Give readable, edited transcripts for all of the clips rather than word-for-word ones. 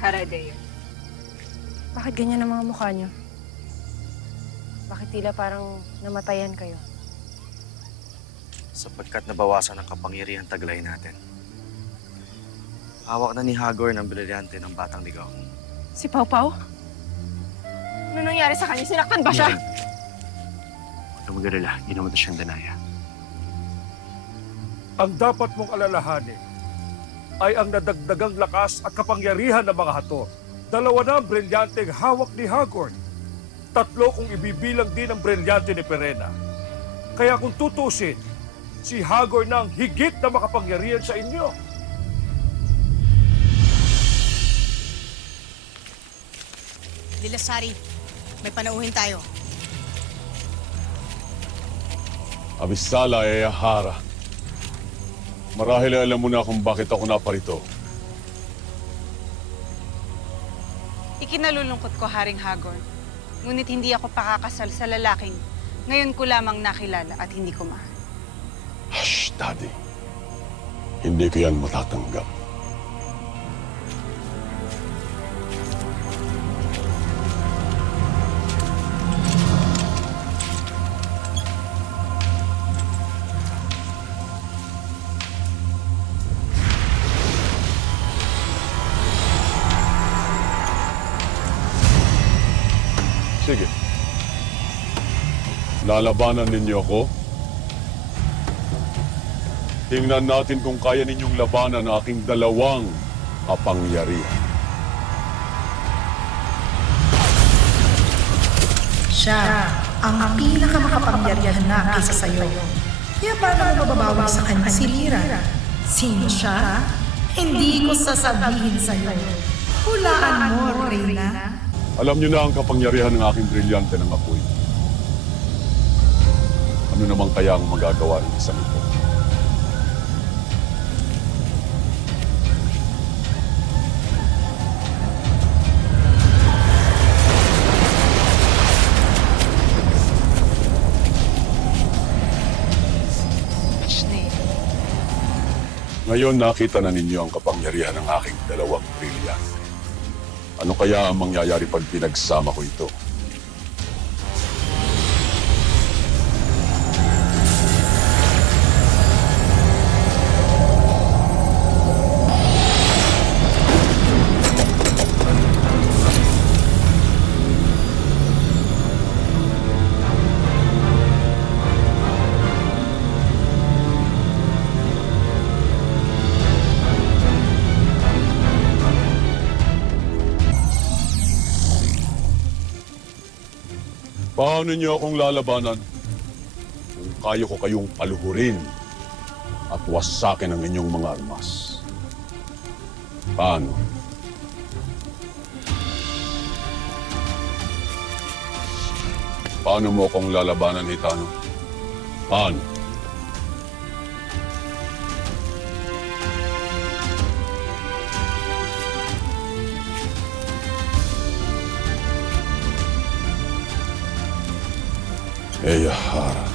Haradeo. Bakit ganyan ang mga mukha niyo? Bakit tila parang namatayan kayo? Sapagkat nabawasan ang kapangyarihan taglay natin. Hawak na ni Hagor ng brilyante ng batang ligaw. Si Pau Pau? Ano nangyari sa kanya? Sinaktan ba siya? Huwag kang mag-alala, ginawa na siyang danaya. Ang dapat mong alalahanin ay ang nadagdagang lakas at kapangyarihan ng mga hator. Dalawa na ang brilyanteng hawak ni Hagor. 3 kung ibibilang din ang brilyante ni Perena. Kaya kung tutusin, si Hagor na ang higit na makapangyarihan sa inyo. Lilasari, may panauhin tayo. Abisala e Ahara. Marahil ay alam mo na kung bakit ako naparito. Ikinalulungkot ko, Haring Hagor. Ngunit hindi ako pakakasal sa lalaking ngayon ko lamang nakilala at hindi ko mahal. Hush, Daddy. Hindi ko yan matatanggap. Sige. Lalabanan ninyo ako? Tingnan natin kung kaya ninyong labanan ang aking dalawang kapangyarihan. Siya ang pinakamakapangyarihan na kaysa sa'yo. Kaya paano mo mababawi sa kanya si Lyra? Sino siya? Hindi ko sasabihin sa'yo. Hulaan mo, Reyna. Alam niyo na ang kapangyarihan ng aking brilyante ng apoy. Ano naman kaya ang magagawa ng isang ito? Ngayon nakita na ninyo ang kapangyarihan ng aking dalawang brilyante. Ano kaya ang mangyayari pag pinagsama ko ito? Paano niyo akong lalabanan kung kaya ko kayong paluhurin at wasakin ang inyong mga armas? Paano? Paano mo akong lalabanan, Hitano? Paano? Ahara.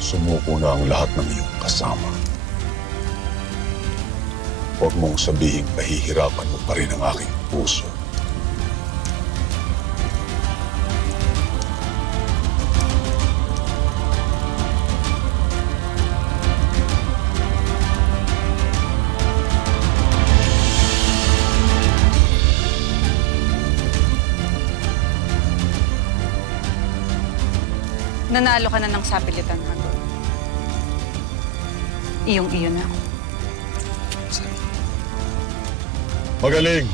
Sumuko na ang lahat ng iyong kasama. Huwag mong sabihing pahihirapan mo pa rin ang aking puso. Nanalo ka na ng sapilitan, Hagor. Iyong-iyo na ako. Magaling!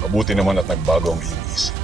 Mabuti naman at nagbago ang iyong isip.